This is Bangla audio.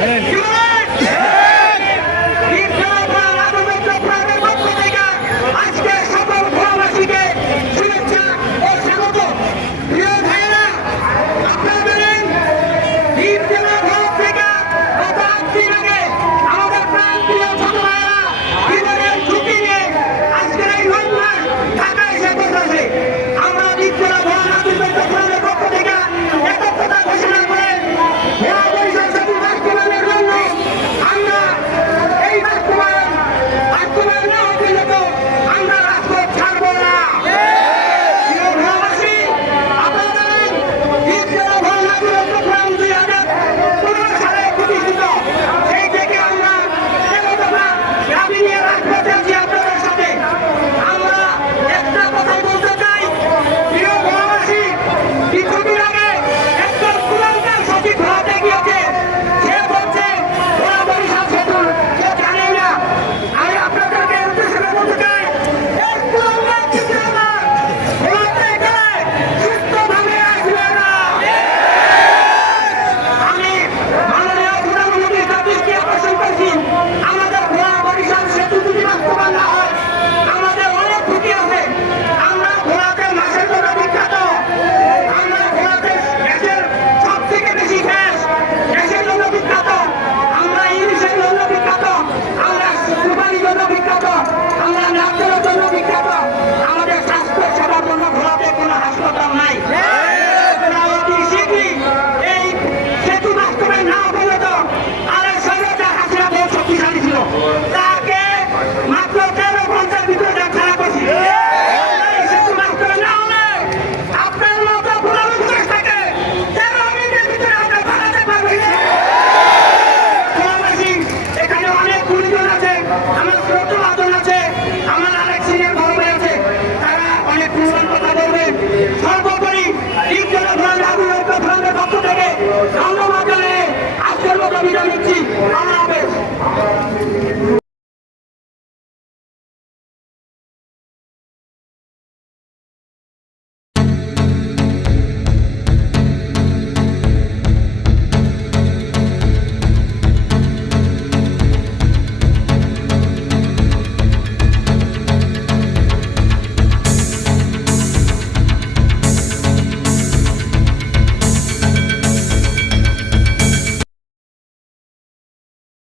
Amen. ভ্রান্ত আবু